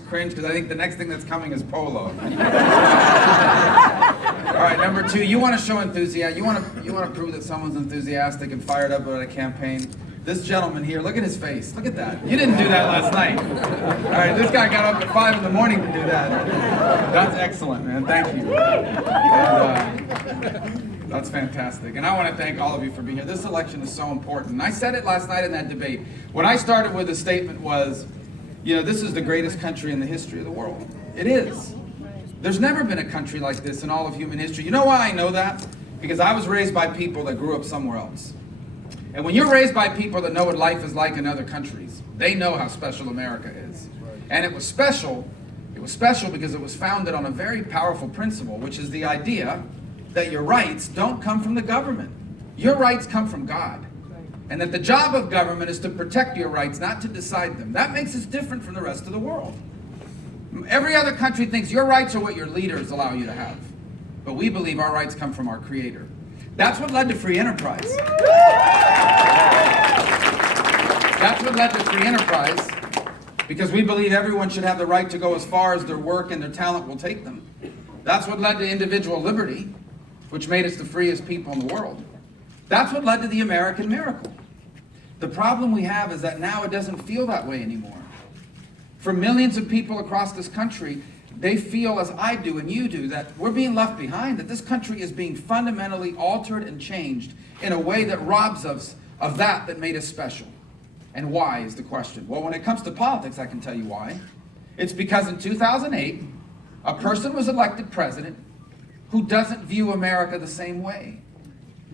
Cringe because I think the next thing that's coming is polo. All right, number two, you want to show enthusiasm. You want to prove that someone's enthusiastic and fired up about a campaign. This gentleman here, look at his face. Look at that. You didn't do that last night. All right, this guy got up at 5 in the morning to do that. That's excellent, man. Thank you. And, that's fantastic. And I want to thank all of you for being here. This election is so important. And I said it last night in that debate. When I started with the statement was, you know, this is the greatest country in the history of the world. It is. There's never been a country like this in all of human history. You know why I know that? Because I was raised by people that grew up somewhere else. And when you're raised by people that know what life is like in other countries, they know how special America is. And it was special because it was founded on a very powerful principle, which is the idea that your rights don't come from the government. Your rights come from God. And that the job of government is to protect your rights, not to decide them. That makes us different from the rest of the world. Every other country thinks your rights are what your leaders allow you to have. But we believe our rights come from our Creator. That's what led to free enterprise. That's what led to free enterprise, because we believe everyone should have the right to go as far as their work and their talent will take them. That's what led to individual liberty, which made us the freest people in the world. That's what led to the American miracle. The problem we have is that now it doesn't feel that way anymore. For millions of people across this country, they feel as I do and you do, that we're being left behind, that this country is being fundamentally altered and changed in a way that robs us of that made us special. And why is the question? Well, when it comes to politics, I can tell you why. It's because in 2008, a person was elected president who doesn't view America the same way.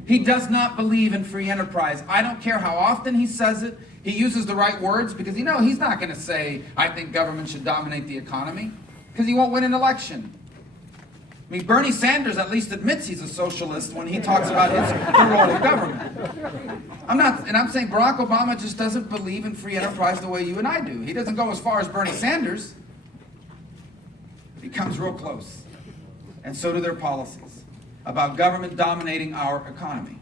He does not believe in free enterprise. I don't care how often he says it. He uses the right words because, you know, he's not going to say, I think government should dominate the economy, because he won't win an election. I mean, Bernie Sanders at least admits he's a socialist when he talks about the role of government. I'm saying Barack Obama just doesn't believe in free enterprise the way you and I do. He doesn't go as far as Bernie Sanders. He comes real close. And so do their policies about government dominating our economy.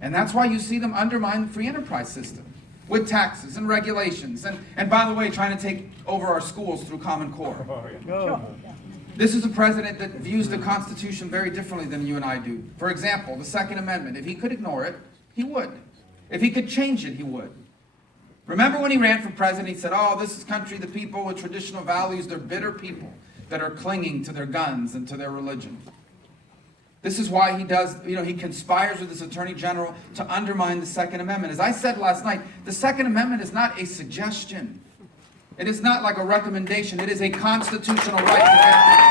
And that's why you see them undermine the free enterprise system with taxes and regulations. And by the way, trying to take over our schools through Common Core. This is a president that views the Constitution very differently than you and I do. For example, the Second Amendment. If he could ignore it, he would. If he could change it, he would. Remember when he ran for president, he said, oh, this is country, the people with traditional values, they're bitter people that are clinging to their guns and to their religion. This is why he does, he conspires with his attorney general to undermine the Second Amendment. As I said last night, the Second Amendment is not a suggestion. It is not like a recommendation. It is a constitutional right to every